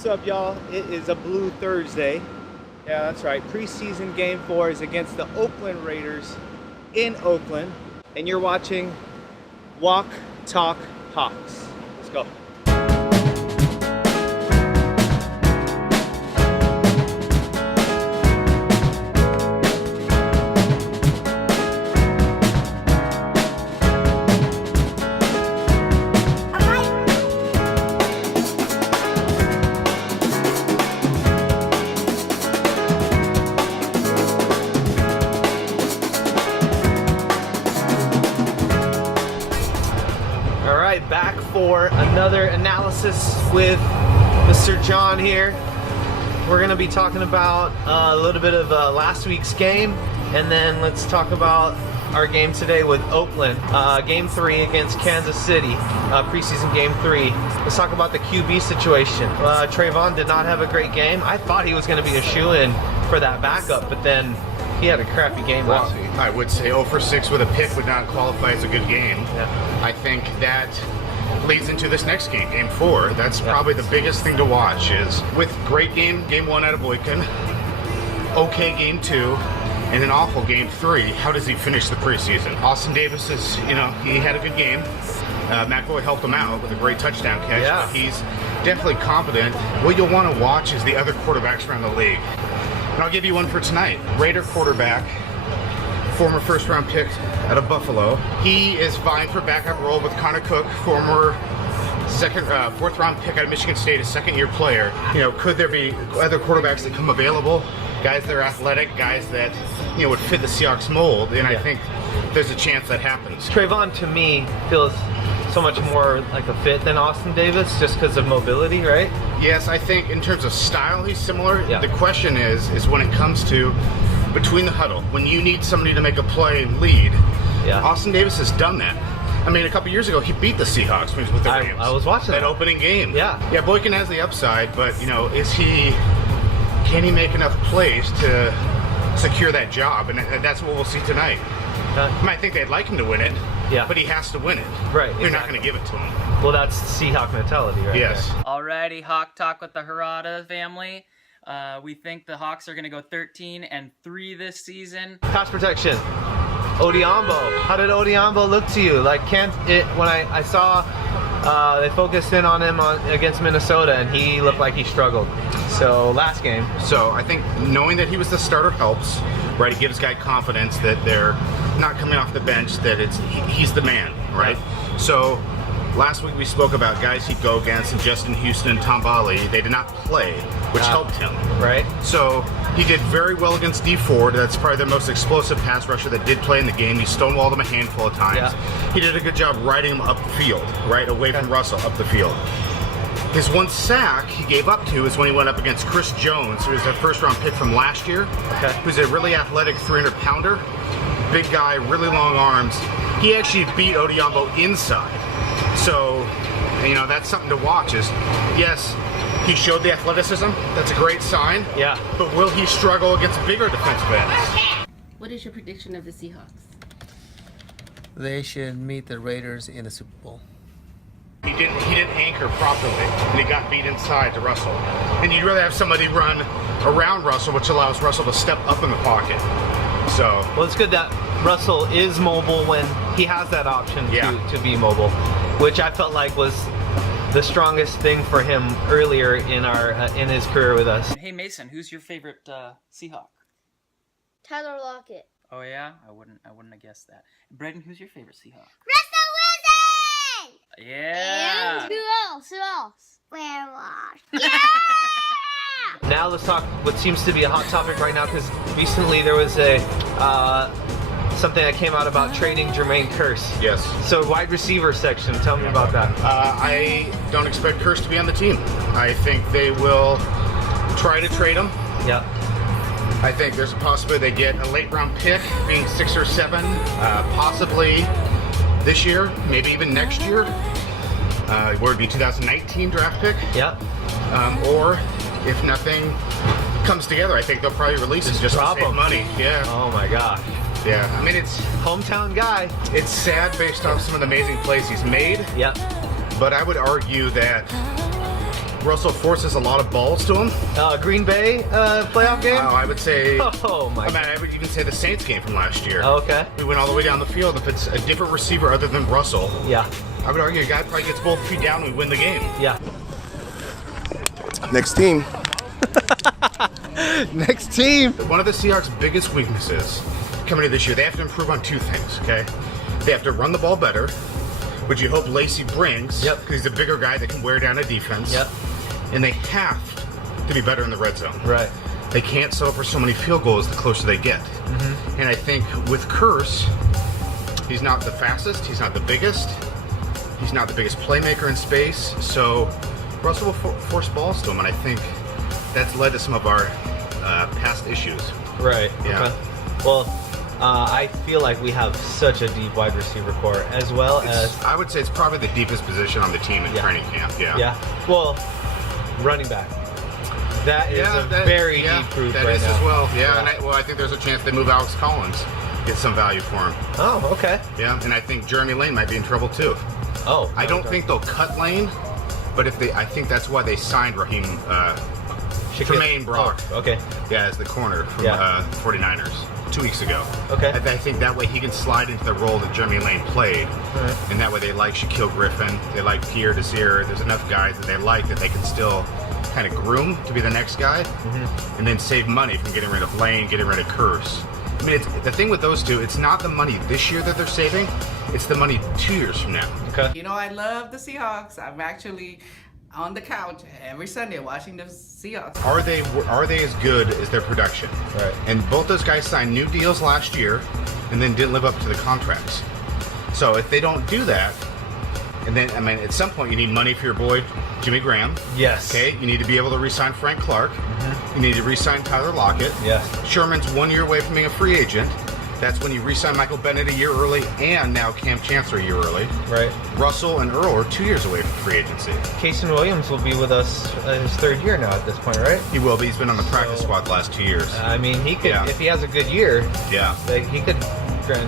What's up, y'all? It is a Blue Thursday. Yeah, that's right. Preseason Game 4 is against the Oakland Raiders in Oakland. And you're watching Walk, Talk, Hawks. Let's go. Back for another analysis with Mr. John here. We're going to be talking about a little bit of last week's game, and then let's talk about our game today with Oakland. Game 3 against Kansas City, preseason game 3. Let's talk about the QB situation. Trayvon did not have a great game. I thought he was going to be a shoo-in for that backup, but then he had a crappy game last week. I would say 0 for 6 with a pick would not qualify as a good game. Yeah. I think that leads into this next game, game 4. That's probably the biggest thing to watch, is with great game 1 out of Boykin, okay game 2, and an awful game 3, how does he finish the preseason? Austin Davis is, he had a good game. McAvoy helped him out with a great touchdown catch, but he's definitely competent. What you'll want to watch is the other quarterbacks around the league. And I'll give you one for tonight. Raider quarterback, former first-round pick out of Buffalo. He is vying for backup role with Connor Cook, former fourth-round pick out of Michigan State, a second-year player. Could there be other quarterbacks that come available? Guys that are athletic, guys that would fit the Seahawks mold, and I think there's a chance that happens. Trayvon, to me, feels so much more like a fit than Austin Davis, just because of mobility, right? Yes, I think in terms of style, he's similar. Yeah. The question is when it comes to between the huddle, when you need somebody to make a play and lead, Austin Davis has done that. I mean, a couple years ago, he beat the Seahawks when he was with the Rams. I was watching that opening game. Yeah, Boykin has the upside, but can he make enough plays to secure that job? And that's what we'll see tonight. I think they'd like him to win it, but he has to win it. Right. They're not going to give it to him. Well, that's Seahawk mentality, right? Yes. There. Alrighty, Hawk Talk with the Harada family. We think the Hawks are going to go 13-3 this season. Pass protection. Odhiambo. How did Odhiambo look to you? Like, when I saw they focused in on him against Minnesota, and he looked like he struggled. So last game. So I think knowing that he was the starter helps, right? It gives guy confidence that they're not coming off the bench, that he's the man, right? Yeah. So last week we spoke about guys he'd go against, and Justin Houston and Tom Bali. They did not play, which helped him. Right. So he did very well against D Ford. That's probably the most explosive pass rusher that did play in the game. He stonewalled him a handful of times. Yeah. He did a good job riding him up the field, right away from Russell, up the field. His one sack he gave up to is when he went up against Chris Jones, who was a first-round pick from last year, who's a really athletic 300-pounder, big guy, really long arms. He actually beat Odhiambo inside. So, that's something to watch. Yes, he showed the athleticism. That's a great sign. Yeah. But will he struggle against bigger defensive ends? What is your prediction of the Seahawks? They should meet the Raiders in the Super Bowl. He didn't anchor properly, and he got beat inside to Russell. And you'd rather have somebody run around Russell, which allows Russell to step up in the pocket. So, well, it's good that Russell is mobile when he has that option to be mobile, which I felt like was the strongest thing for him earlier in his career with us. Hey Mason, who's your favorite Seahawk? Tyler Lockett. Oh yeah, I wouldn't have guessed that. Braden, who's your favorite Seahawk? Russell Wilson. Yeah. And who else? Werewolf. Yeah. Now let's talk what seems to be a hot topic right now, because recently there was something that came out about trading Jermaine Kearse. Yes. So wide receiver section, tell me about that. I don't expect Kearse to be on the team. I think they will try to trade him. Yeah. I think there's a possibility they get a late round pick, being 6 or 7, possibly this year, maybe even next year. Where would be 2019 draft pick? Yeah. Or if nothing comes together, I think they'll probably release him just to save money. Yeah. Oh my gosh. Yeah. I mean, it's hometown guy. It's sad based on some of the amazing plays he's made. Yep. But I would argue that Russell forces a lot of balls to him. Green Bay playoff game? I would say. Oh my! I would even say the Saints game from last year. Oh, okay. We went all the way down the field. If it's a different receiver other than Russell, Yeah. I would argue a guy probably gets both feet down and we win the game. Yeah. Next team. Next team. One of the Seahawks' biggest weaknesses coming into this year, they have to improve on two things, okay? They have to run the ball better, which you hope Lacey brings, Yep. because he's a bigger guy that can wear down a defense. Yep. And they have to be better in the red zone. Right. They can't settle for so many field goals the closer they get. And I think with Kearse, he's not the fastest, he's not the biggest, he's not the biggest playmaker in space, so Russell will force balls to him, and I think that's led to some of our past issues. Right. Yeah. Okay. Well, I feel like we have such a deep wide receiver core, as well as I would say it's probably the deepest position on the team in training camp. yeah. Well, running back. That is very deep group that right is now. as well. Yeah, and I think there's a chance they move Alex Collins, get some value for him. Oh, okay. Yeah, and I think Jeremy Lane might be in trouble too. Oh, I don't think they'll cut Lane, but I think that's why they signed Raheem Tremaine Brock. Oh, okay. Yeah, as the corner from Yeah. 49ers 2 weeks ago. Okay. I think that way he can slide into the role that Jeremy Lane played, Alright. and that way they like Shaquille Griffin, they like Pierre Desir. There's enough guys that they like that they can still kind of groom to be the next guy, and then save money from getting rid of Lane, getting rid of Kearse. I mean, the thing with those two, it's not the money this year that they're saving, it's the money 2 years from now. Okay. You know, I love the Seahawks. I'm actually on the couch every Sunday watching the Seahawks. Are they as good as their production? Right. And both those guys signed new deals last year and then didn't live up to the contracts. So if they don't do that, and then, I mean, at some point you need money for your boy Jimmy Graham. Yes. Okay, you need to be able to re-sign Frank Clark. You need to re-sign Tyler Lockett. Yes. Sherman's 1 year away from being a free agent. That's when you re-sign Michael Bennett a year early, and now Cam Chancellor a year early. Right. Russell and Earl are 2 years away from free agency. Casey Williams will be with us his third year now at this point, right? He will be. He's been on the practice squad the last 2 years. I mean, he could, Yeah. if he has a good year, Yeah. like, he could,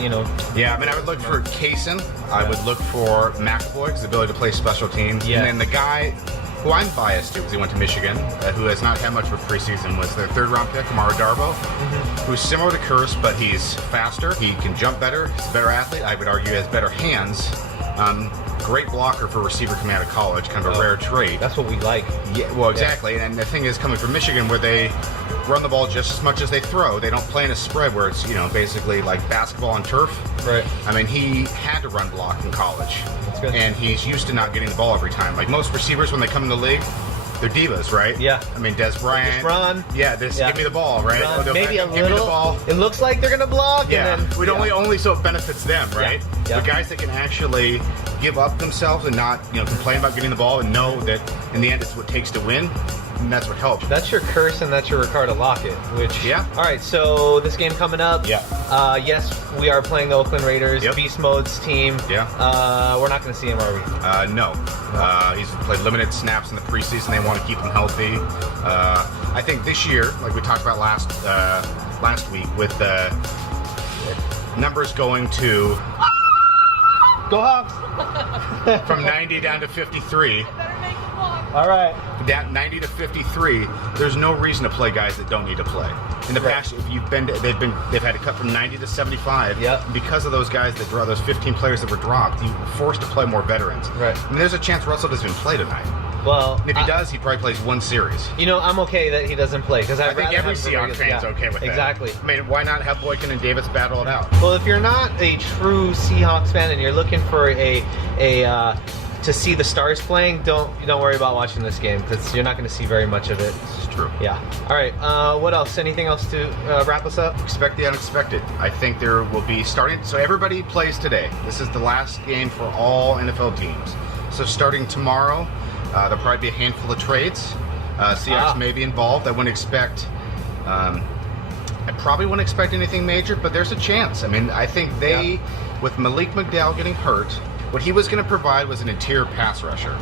you know. Yeah, I mean, I would look for Kaysen. I would look for McAvoy, his ability to play special teams. Yes. And then the guy who I'm biased to, because he went to Michigan, who has not had much of a preseason, was their third-round pick, Amara Darbo, who's similar to Kearse, but he's faster. He can jump better. He's a better athlete. I would argue he has better hands. Great blocker for a receiver coming out of college, kind of a rare trait. That's what we like. Yeah, well, exactly. And the thing is, coming from Michigan, where they run the ball just as much as they throw, they don't play in a spread where it's, basically like basketball on turf. Right. I mean, he had to run block in college. That's good. And he's used to not getting the ball every time. Like most receivers, when they come in the league, they're divas, right? Yeah. I mean, Des Bryant. Just run. Yeah, give me the ball, right? Run. Or they'll Maybe a give me the little. ball. It looks like they're gonna block. Yeah, And then, we'd only so it benefits them, right? Yeah. The guys that can actually give up themselves and not, complain about getting the ball and know that in the end it's what it takes to win, and that's what helps. That's your Kearse and that's your Ricardo Lockett. Which Yeah. All right, so this game coming up. Yeah. Yes, we are playing the Oakland Raiders. Yep. Beast Mode's team. Yeah. We're not going to see him, are we? No. He's played limited snaps in the preseason. They want to keep him healthy. I think this year, like we talked about last week, with the numbers going to Go Hawks! from 90 down to 53. All right. Down 90 to 53. There's no reason to play guys that don't need to play. In the past, if they've had to cut from 90 to 75. Yep. Because of those guys that draw those 15 players that were dropped, you were forced to play more veterans. Right. And there's a chance Russell doesn't even play tonight. Well, And if he does, he probably plays one series. I'm okay that he doesn't play because I think every Seahawks fan's okay with that. Exactly. I mean, why not have Boykin and Davis battle it out? Well, if you're not a true Seahawks fan and you're looking for to see the stars playing, don't worry about watching this game because you're not going to see very much of it. This is true. Yeah. All right. What else? Anything else to wrap us up? Expect the unexpected. I think there will be starting. So everybody plays today. This is the last game for all NFL teams. So starting tomorrow, there'll probably be a handful of trades. Seahawks may be involved. I wouldn't expect. I probably wouldn't expect anything major, but there's a chance. I mean, I think with Malik McDowell getting hurt, what he was going to provide was an interior pass rusher,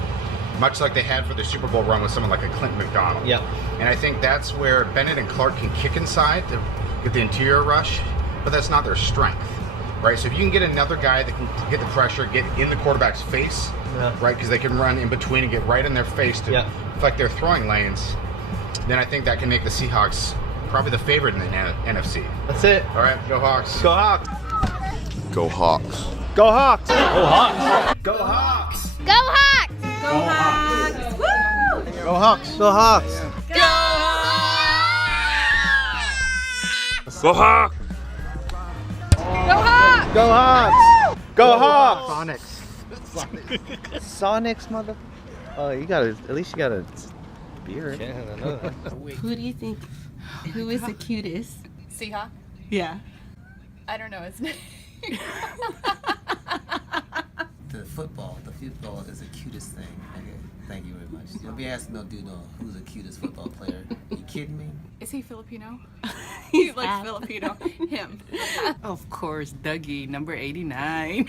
much like they had for the Super Bowl run with someone like a Clint McDonald. Yep. And I think that's where Bennett and Clark can kick inside to get the interior rush, but that's not their strength. right? So if you can get another guy that can get the pressure, get in the quarterback's face, right? Because they can run in between and get right in their face to affect their throwing lanes, then I think that can make the Seahawks probably the favorite in the NFC. That's it. All right, go Hawks. Go Hawks. Go Hawks. Go Hawks. Go Hawks. Go Hawks. Go Hawks! Go Hawks! Woo! Go Hawks. Go Hawks. Go Hawks. Go Hawks! Go Hawks. Go Hawks. Sonics. Sonics, mother. Oh, you got at least you got a beer. Who do you think? Who is the cutest? Seahawk? Yeah. I don't know his name. The football is the cutest thing. Okay, thank you very much. Don't be asking no dude who's the cutest football player. You kidding me? Is he Filipino? He looks Filipino. Him. Of course, Dougie, number 89.